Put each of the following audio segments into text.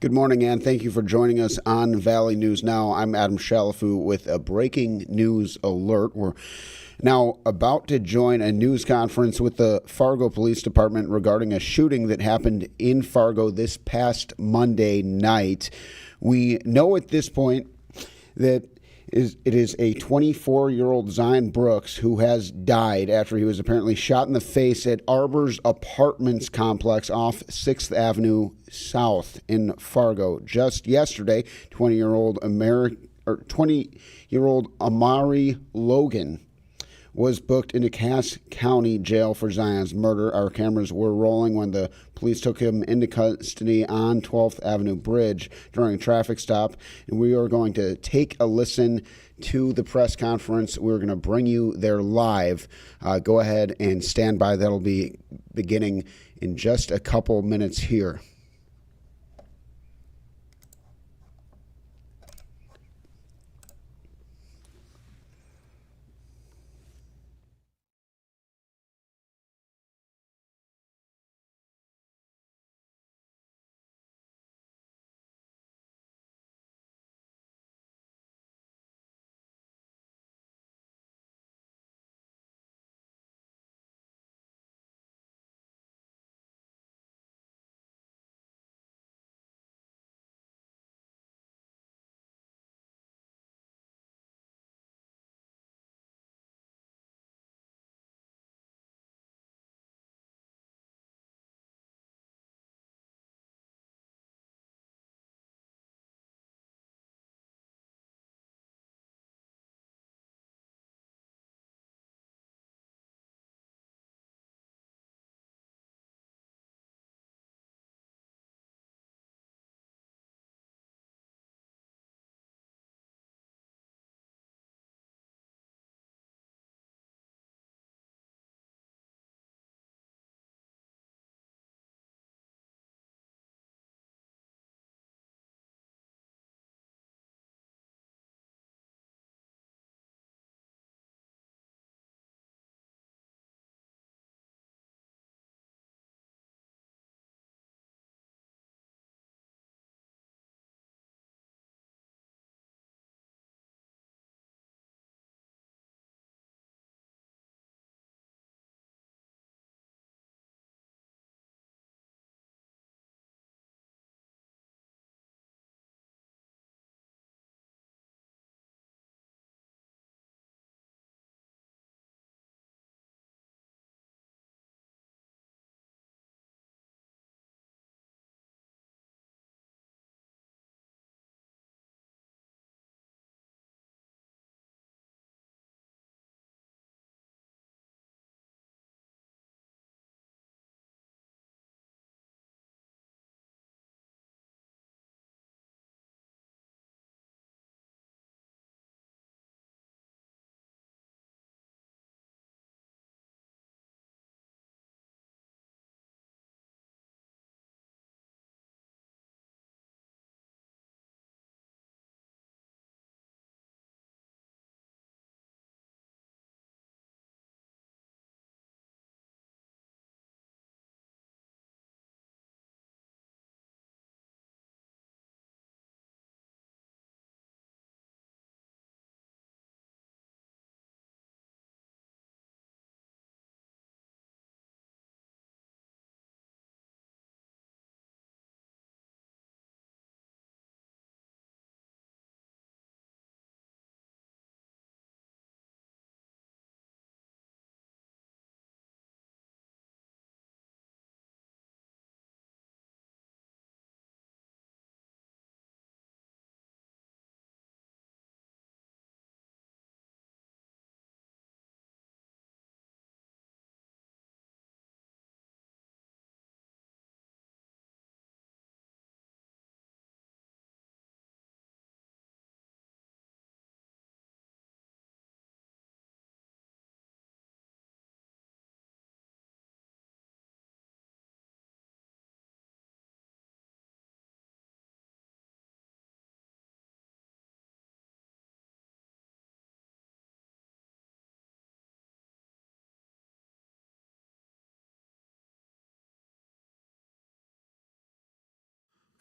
Good morning, and thank you for joining us on Valley News Now. I'm Adam Shalafu with a breaking news alert. We're now about to join a news conference with the Fargo Police Department regarding a shooting that happened in Fargo this past Monday night. We know at this point that it is a 24-year-old Zion Brooks who has died after he was apparently shot in the face at Arbor's Apartments complex off 6th Avenue South in Fargo. Just yesterday, 20-year-old Amari Logan was booked into Cass County Jail for Zion's murder. Our cameras were rolling when the police took him into custody on 12th Avenue Bridge during a traffic stop. And we are going to take a listen to the press conference. We're going to bring you there live. Go ahead and stand by. That'll be beginning in just a couple minutes here.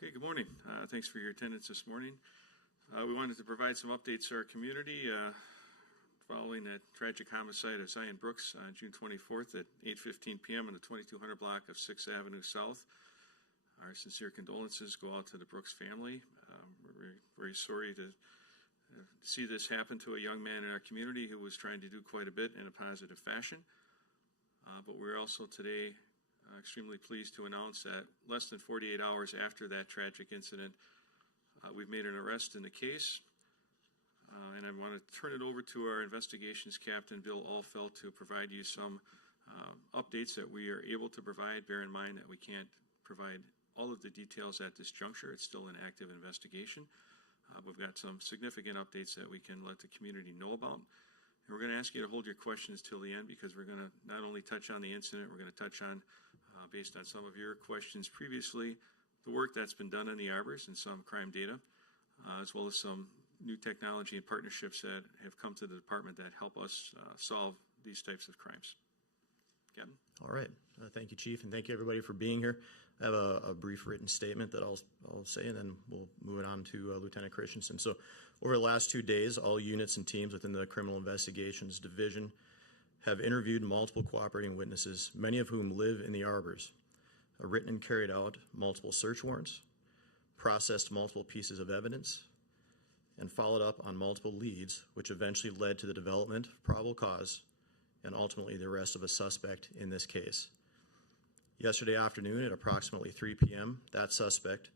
Okay, good morning. Thanks for your attendance this morning. We wanted to provide some updates to our community following that tragic homicide of Zion Brooks on June 24th at 8:15 p.m. on the 2200 block of 6th Avenue South. Our sincere condolences go out to the Brooks family. We're very, very sorry to see this happen to a young man in our community who was trying to do quite a bit in a positive fashion. But we're also today extremely pleased to announce that less than 48 hours after that tragic incident, we've made an arrest in the case. And I want to turn it over to our investigations captain, Bill Ahlfeldt, to provide you some updates that we are able to provide. Bear in mind that we can't provide all of the details at this juncture. It's still an active investigation. We've got some significant updates that we can let the community know about. And we're going to ask you to hold your questions till the end, because we're going to not only touch on the incident, we're going to touch on, based on some of your questions previously, the work that's been done in the arbors and some crime data, as well as some new technology and partnerships that have come to the department that help us solve these types of crimes. Kevin? All right. Thank you, Chief, and thank you, everybody, for being here. I have a brief written statement that I'll say, and then we'll move it on to Lieutenant Christensen. So over the last 2 days, all units and teams within the Criminal Investigations Division have interviewed multiple cooperating witnesses, many of whom live in the arbors, written and carried out multiple search warrants, processed multiple pieces of evidence, and followed up on multiple leads, which eventually led to the development of probable cause and ultimately the arrest of a suspect in this case. Yesterday afternoon at approximately 3 p.m., that suspect,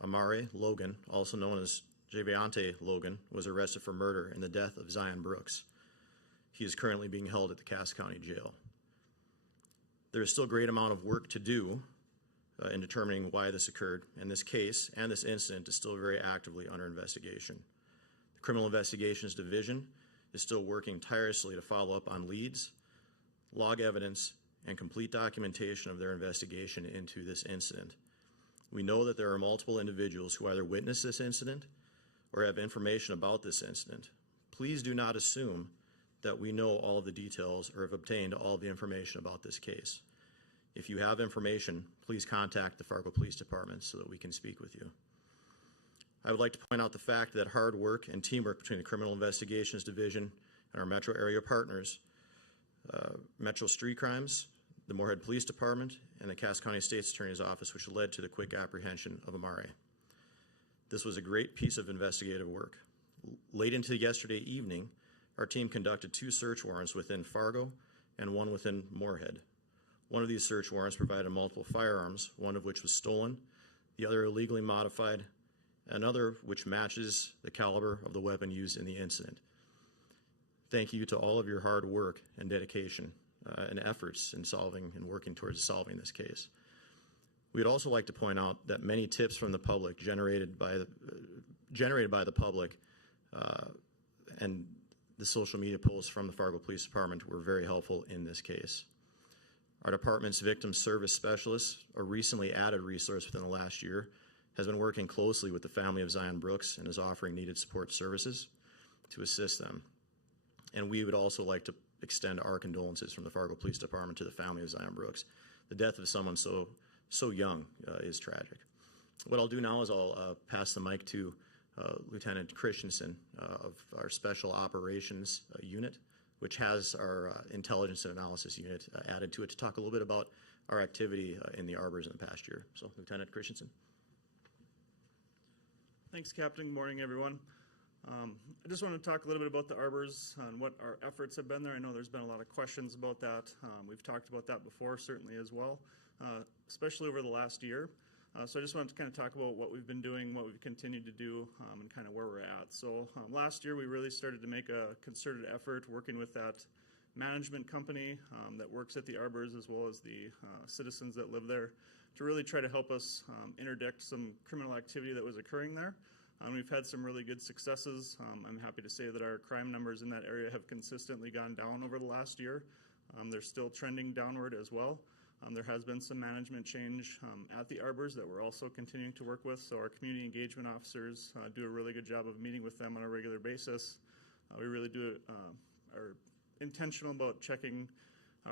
Amare Logan, also known as Javante Logan, was arrested for murder in the death of Zion Brooks. He is currently being held at the Cass County Jail. There is still a great amount of work to do in determining why this occurred, and this case and this incident is still very actively under investigation. The Criminal Investigations Division is still working tirelessly to follow up on leads, log evidence, and complete documentation of their investigation into this incident. We know that there are multiple individuals who either witnessed this incident or have information about this incident. Please do not assume that we know all of the details or have obtained all of the information about this case. If you have information, please contact the Fargo Police Department so that we can speak with you. I would like to point out the fact that hard work and teamwork between the Criminal Investigations Division and our metro area partners, Metro Street Crimes, the Moorhead Police Department, and the Cass County State's Attorney's Office, which led to the quick apprehension of Amare. This was a great piece of investigative work. Late into yesterday evening, our team conducted 2 search warrants within Fargo and 1 within Moorhead. One of these search warrants provided multiple firearms, one of which was stolen, the other illegally modified, another which matches the caliber of the weapon used in the incident. Thank you to all of your hard work and dedication and efforts in solving and working towards solving this case. We'd also like to point out that many tips from the public generated by the public and the social media posts from the Fargo Police Department were very helpful in this case. Our department's victim service specialist, a recently added resource within the last year, has been working closely with the family of Zion Brooks and is offering needed support services to assist them. And we would also like to extend our condolences from the Fargo Police Department to the family of Zion Brooks. The death of someone so young is tragic. What I'll do now is I'll pass the mic to Lieutenant Christensen of our Special Operations Unit, which has our Intelligence and Analysis Unit added to it to talk a little bit about our activity in the arbors in the past year. So, Lieutenant Christensen. Thanks, Captain. Good morning, everyone. I just want to talk a little bit about the arbors and what our efforts have been there. I know there's been a lot of questions about that. We've talked about that before, certainly as well, especially over the last year. So I just wanted to kind of talk about what we've been doing, what we've continued to do, and kind of where we're at. So last year, we really started to make a concerted effort working with that management company that works at the arbors, as well as the citizens that live there, to really try to help us interdict some criminal activity that was occurring there. We've had some really good successes. I'm happy to say that our crime numbers in that area have consistently gone down over the last year. They're still trending downward as well. There has been some management change at the arbors that we're also continuing to work with. So our community engagement officers do a really good job of meeting with them on a regular basis. We really are intentional about checking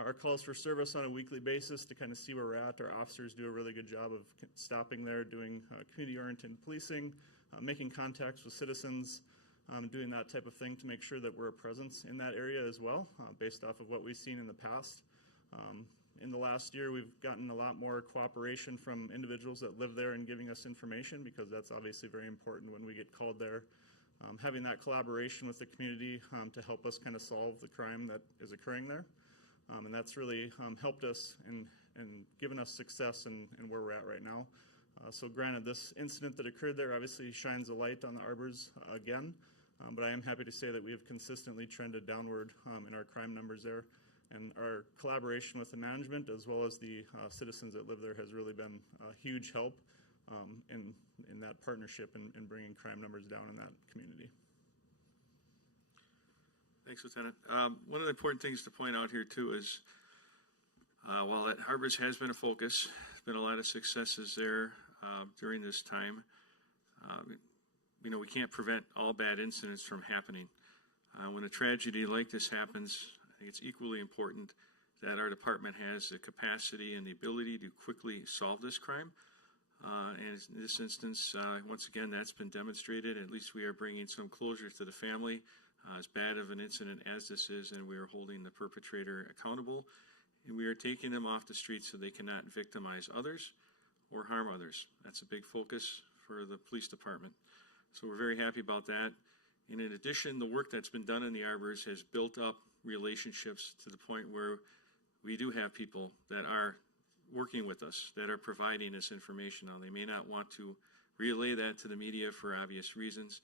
our calls for service on a weekly basis to kind of see where we're at. Our officers do a really good job of stopping there, doing community-oriented policing, making contacts with citizens, doing that type of thing to make sure that we're a presence in that area as well, based off of what we've seen in the past. In the last year, we've gotten a lot more cooperation from individuals that live there and giving us information, because that's obviously very important when we get called there. Having that collaboration with the community to help us kind of solve the crime that is occurring there. And that's really helped us and given us success in where we're at right now. So granted, this incident that occurred there obviously shines a light on the arbors again, but I am happy to say that we have consistently trended downward in our crime numbers there. And our collaboration with the management as well as the citizens that live there has really been a huge help in that partnership and bringing crime numbers down in that community. Thanks, Lieutenant. One of the important things to point out here too is while that Harbors has been a focus, there's been a lot of successes there during this time. You know, we can't prevent all bad incidents from happening. When a tragedy like this happens, I think it's equally important that our department has the capacity and the ability to quickly solve this crime. And in this instance, once again, that's been demonstrated. At least we are bringing some closure to the family, as bad of an incident as this is, and we are holding the perpetrator accountable. And we are taking them off the street so they cannot victimize others or harm others. That's a big focus for the police department. So we're very happy about that. And in addition, the work that's been done in the Arbors has built up relationships to the point where we do have people that are working with us, that are providing us information. Now, they may not want to relay that to the media for obvious reasons,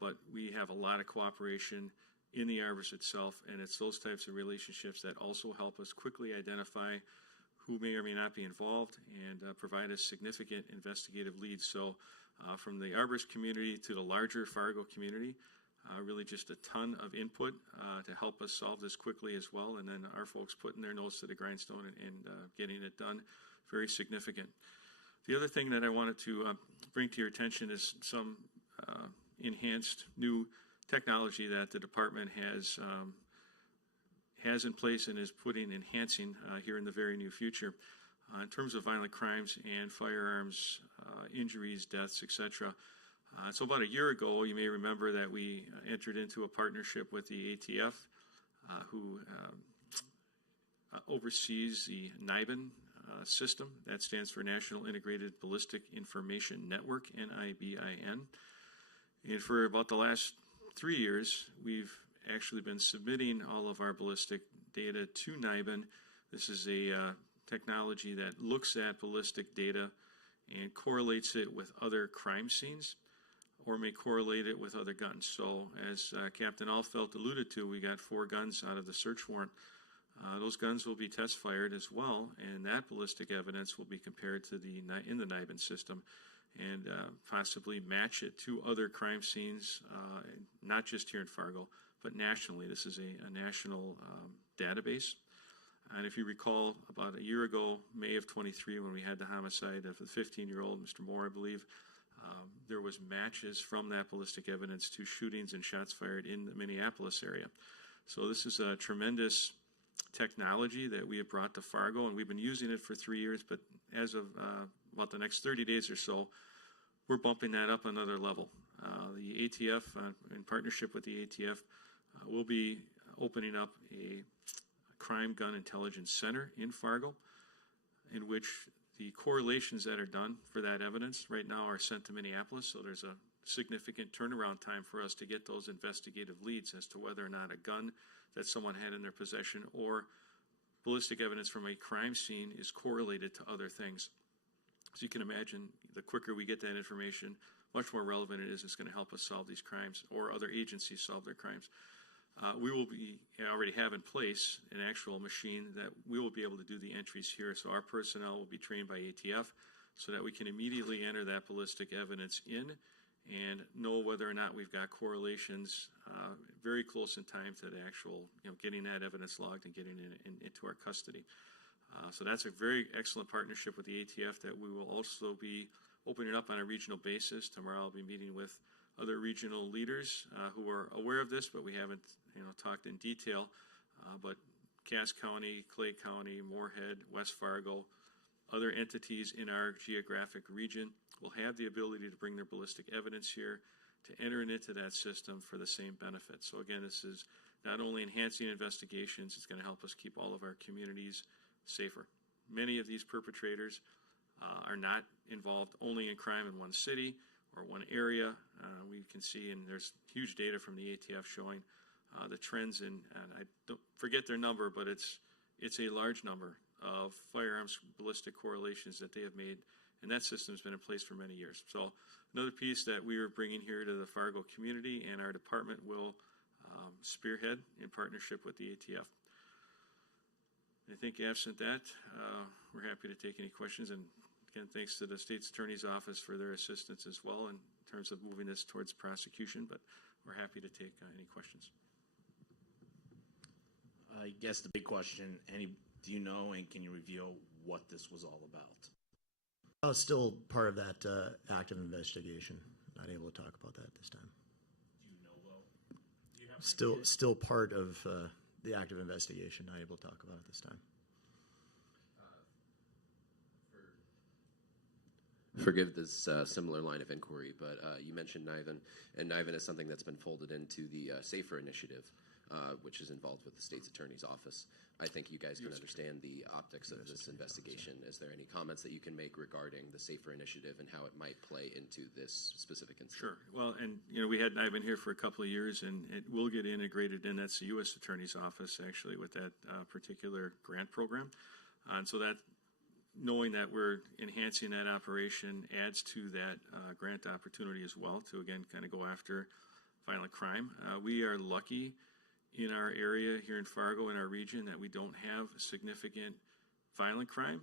but we have a lot of cooperation in the Arbors itself, and it's those types of relationships that also help us quickly identify who may or may not be involved and provide us significant investigative leads. So from the Arbors community to the larger Fargo community, really just a ton of input to help us solve this quickly as well. And then our folks putting their nose to the grindstone and getting it done, very significant. The other thing that I wanted to bring to your attention is some enhanced new technology that the department has in place and is enhancing here in the very near future. In terms of violent crimes and firearms, injuries, deaths, etc. So about a year ago, you may remember that we entered into a partnership with the ATF, who oversees the NIBIN system. That stands for National Integrated Ballistic Information Network, NIBIN. And for about the last 3 years, we've actually been submitting all of our ballistic data to NIBIN. This is a technology that looks at ballistic data and correlates it with other crime scenes, or may correlate it with other guns. So as Captain Ahlfeldt alluded to, we got 4 guns out of the search warrant. Those guns will be test fired as well, and that ballistic evidence will be compared to in the NIBIN system and possibly match it to other crime scenes, not just here in Fargo, but nationally. This is a national database. And if you recall, about a year ago, May of 23, when we had the homicide of the 15-year-old Mr. Moore, I believe, there was matches from that ballistic evidence to shootings and shots fired in the Minneapolis area. So this is a tremendous technology that we have brought to Fargo, and we've been using it for 3 years, but as of about the next 30 days or so, we're bumping that up another level. The ATF, in partnership with the ATF, will be opening up a crime gun intelligence center in Fargo, in which the correlations that are done for that evidence right now are sent to Minneapolis. So there's a significant turnaround time for us to get those investigative leads as to whether or not a gun that someone had in their possession or ballistic evidence from a crime scene is correlated to other things. So you can imagine, the quicker we get that information, much more relevant it is. It's going to help us solve these crimes, or other agencies solve their crimes. We will already have in place an actual machine that we will be able to do the entries here. So our personnel will be trained by ATF so that we can immediately enter that ballistic evidence in and know whether or not we've got correlations very close in time to the actual, getting that evidence logged and getting it into our custody. So that's a very excellent partnership with the ATF that we will also be opening up on a regional basis. Tomorrow I'll be meeting with other regional leaders who are aware of this, but we haven't talked in detail. But Cass County, Clay County, Moorhead, West Fargo, other entities in our geographic region will have the ability to bring their ballistic evidence here to enter it into that system for the same benefit. So again, this is not only enhancing investigations, it's going to help us keep all of our communities safer. Many of these perpetrators are not involved only in crime in one city or one area. We can see, and there's huge data from the ATF showing the trends in, and I don't forget their number, but it's a large number of firearms ballistic correlations that they have made, and that system's been in place for many years. So another piece that we are bringing here to the Fargo community, and our department will spearhead in partnership with the ATF. I think absent that, we're happy to take any questions, and again, thanks to the State's Attorney's Office for their assistance as well in terms of moving this towards prosecution, but we're happy to take any questions. I guess the big question, do you know and can you reveal what this was all about? Still part of that active investigation. Not able to talk about that at this time. Do you know, though? Do you have Still part of the active investigation. Not able to talk about it this time. Forgive this similar line of inquiry, but you mentioned NIVEN, and NIVEN is something that's been folded into the SAFER initiative, which is involved with the State's Attorney's Office. I think you guys can understand the optics of this investigation. Is there any comments that you can make regarding the SAFER initiative and how it might play into this specific incident? Sure. Well, and we had NIVEN here for a couple of years, and it will get integrated in. That's the U.S. Attorney's Office, actually, with that particular grant program. And so that, knowing that we're enhancing that operation adds to that grant opportunity as well to, again, kind of go after violent crime. We are lucky in our area here in Fargo, in our region, that we don't have significant violent crime,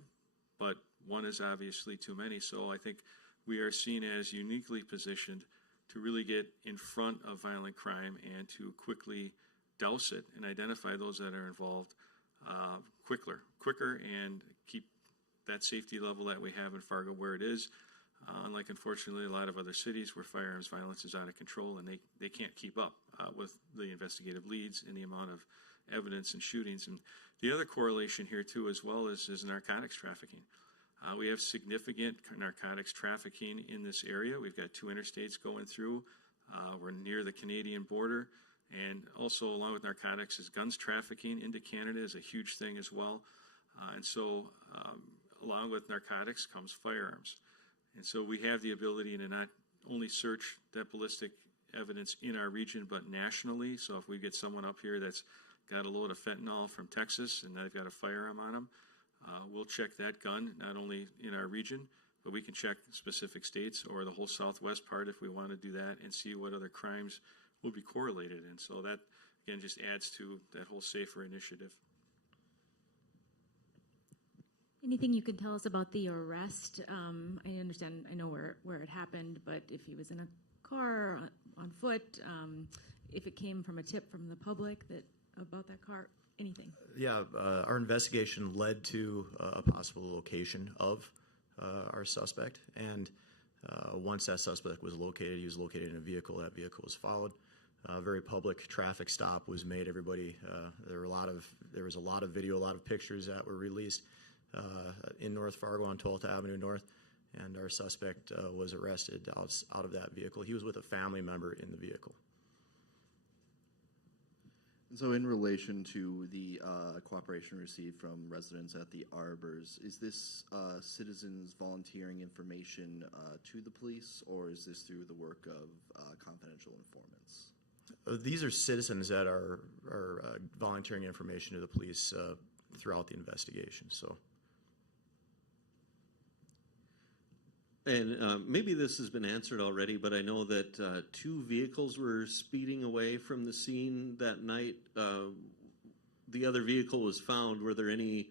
but one is obviously too many. So I think we are seen as uniquely positioned to really get in front of violent crime and to quickly douse it and identify those that are involved quicker and keep that safety level that we have in Fargo where it is. Unlike, unfortunately, a lot of other cities where firearms violence is out of control and they can't keep up with the investigative leads and the amount of evidence and shootings. And the other correlation here, too, as well, is narcotics trafficking. We have significant narcotics trafficking in this area. We've got 2 interstates going through. We're near the Canadian border. And also, along with narcotics, is guns trafficking into Canada is a huge thing as well. And so, along with narcotics comes firearms. And so we have the ability to not only search that ballistic evidence in our region, but nationally. So if we get someone up here that's got a load of fentanyl from Texas and they've got a firearm on them, we'll check that gun, not only in our region, but we can check specific states or the whole southwest part if we want to do that and see what other crimes will be correlated. And so that, again, just adds to that whole SAFER initiative. Anything you can tell us about the arrest? I understand, I know where it happened, but if he was in a car, on foot, if it came from a tip from the public about that car, anything? Yeah, our investigation led to a possible location of our suspect, and once that suspect was located, he was located in a vehicle. That vehicle was followed. A very public traffic stop was made. Everybody, there was a lot of video, a lot of pictures that were released in North Fargo on 12th Avenue North, and our suspect was arrested out of that vehicle. He was with a family member in the vehicle. So in relation to the cooperation received from residents at the Arbors, is this citizens volunteering information to the police, or is this through the work of confidential informants? These are citizens that are volunteering information to the police throughout the investigation. So. And maybe this has been answered already, but I know that 2 vehicles were speeding away from the scene that night. The other vehicle was found. Were there any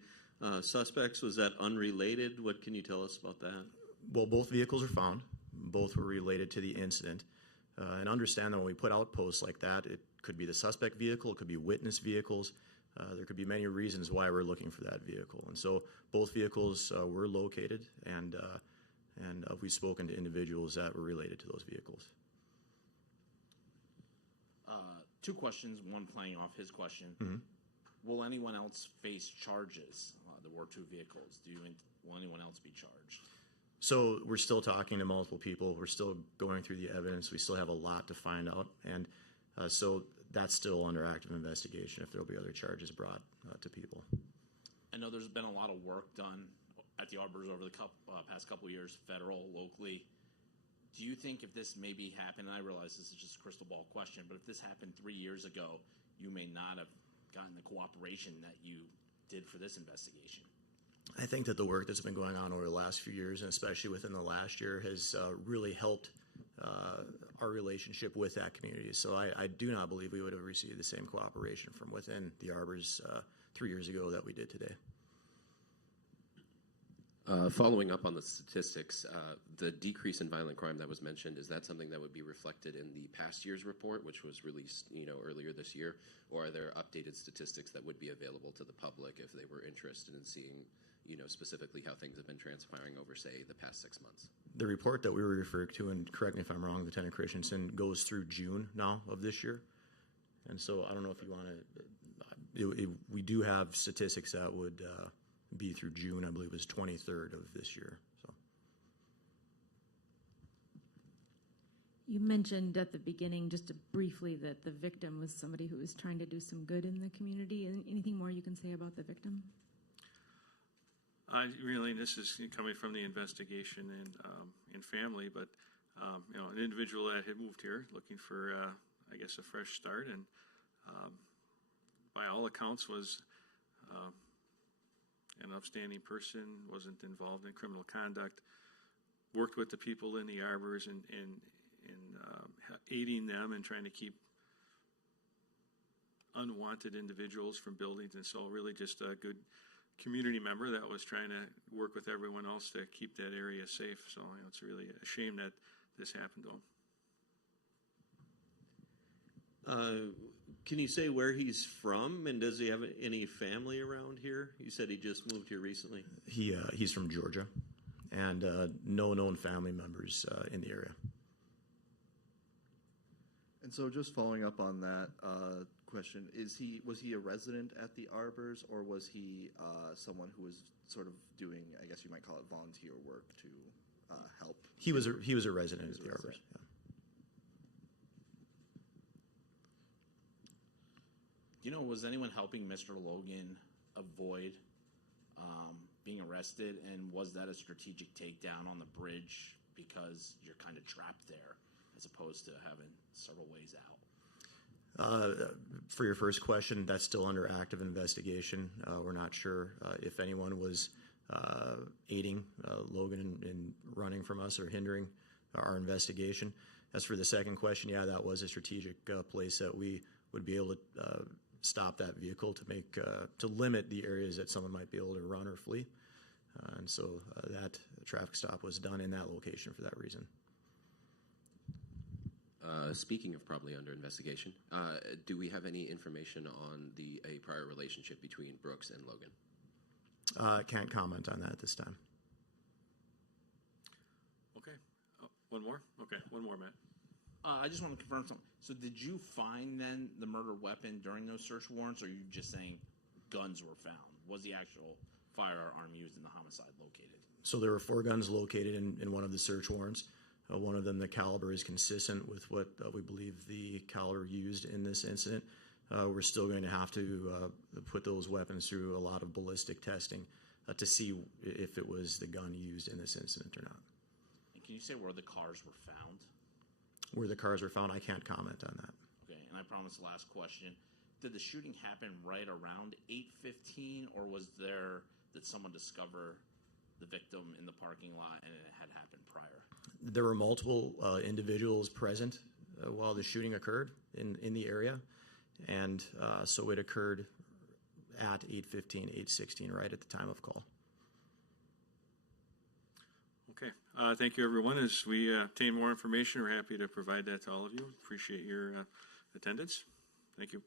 suspects? Was that unrelated? What can you tell us about that? Well, both vehicles are found. Both were related to the incident. And understand that when we put out posts like that, it could be the suspect vehicle, it could be witness vehicles. There could be many reasons why we're looking for that vehicle. And so both vehicles were located, and we've spoken to individuals that were related to those vehicles. 2 questions, one playing off his question. Mm-hmm. Will anyone else face charges? There were 2 vehicles. Will anyone else be charged? So we're still talking to multiple people. We're still going through the evidence. We still have a lot to find out. And so that's still under active investigation if there will be other charges brought to people. I know there's been a lot of work done at the Arbors over the past couple of years, federal, locally. Do you think if this maybe happened, and I realize this is just a crystal ball question, but if this happened 3 years ago, you may not have gotten the cooperation that you did for this investigation? I think that the work that's been going on over the last few years, and especially within the last year, has really helped our relationship with that community. So I do not believe we would have received the same cooperation from within the Arbors 3 years ago that we did today. Following up on the statistics, the decrease in violent crime that was mentioned, is that something that would be reflected in the past year's report, which was released, earlier this year, or are there updated statistics that would be available to the public if they were interested in seeing, specifically how things have been transpiring over, say, the past 6 months? The report that we were referring to, and correct me if I'm wrong, Lieutenant Christensen, goes through June now of this year. And so I don't know if you want to, we do have statistics that would be through June, I believe it was 23rd of this year. So You mentioned at the beginning, just briefly, that the victim was somebody who was trying to do some good in the community. Anything more you can say about the victim? Really, this is coming from the investigation and family, but an individual that had moved here looking for, I guess, a fresh start, and by all accounts was an upstanding person, wasn't involved in criminal conduct, worked with the people in the Arbors and aiding them and trying to keep unwanted individuals from buildings, and so really just a good community member that was trying to work with everyone else to keep that area safe. So it's really a shame that this happened to him. Can you say where he's from, and does he have any family around here? You said he just moved here recently. He's from Georgia, and no known family members in the area. And so, just following up on that question, was he a resident at the Arbors, or was he someone who was sort of doing, I guess you might call it, volunteer work to help? He was a resident at the Arbors. Yeah. Was anyone helping Mr. Logan avoid being arrested, and was that a strategic takedown on the bridge because you're kind of trapped there as opposed to having several ways out? For your first question, that's still under active investigation. We're not sure if anyone was aiding Logan in running from us or hindering our investigation. As for the second question, yeah, that was a strategic place that we would be able to stop that vehicle to limit the areas that someone might be able to run or flee. And so that traffic stop was done in that location for that reason. Speaking of probably under investigation, do we have any information on a prior relationship between Brooks and Logan? Can't comment on that at this time. Okay. One more? Okay, one more, Matt. I just want to confirm something. So did you find then the murder weapon during those search warrants, or are you just saying guns were found? Was the actual firearm used in the homicide located? So there were 4 guns located in one of the search warrants. One of them, the caliber is consistent with what we believe the caliber used in this incident. We're still going to have to put those weapons through a lot of ballistic testing to see if it was the gun used in this incident or not. And can you say where the cars were found? Where the cars were found, I can't comment on that. Okay, and I promise the last question. Did the shooting happen right around 8:15, or did someone discover the victim in the parking lot and it had happened prior? There were multiple individuals present while the shooting occurred in the area, and so it occurred at 8:15, 8:16, right at the time of call. Okay. Thank you, everyone. As we obtain more information, we're happy to provide that to all of you. Appreciate your attendance. Thank you.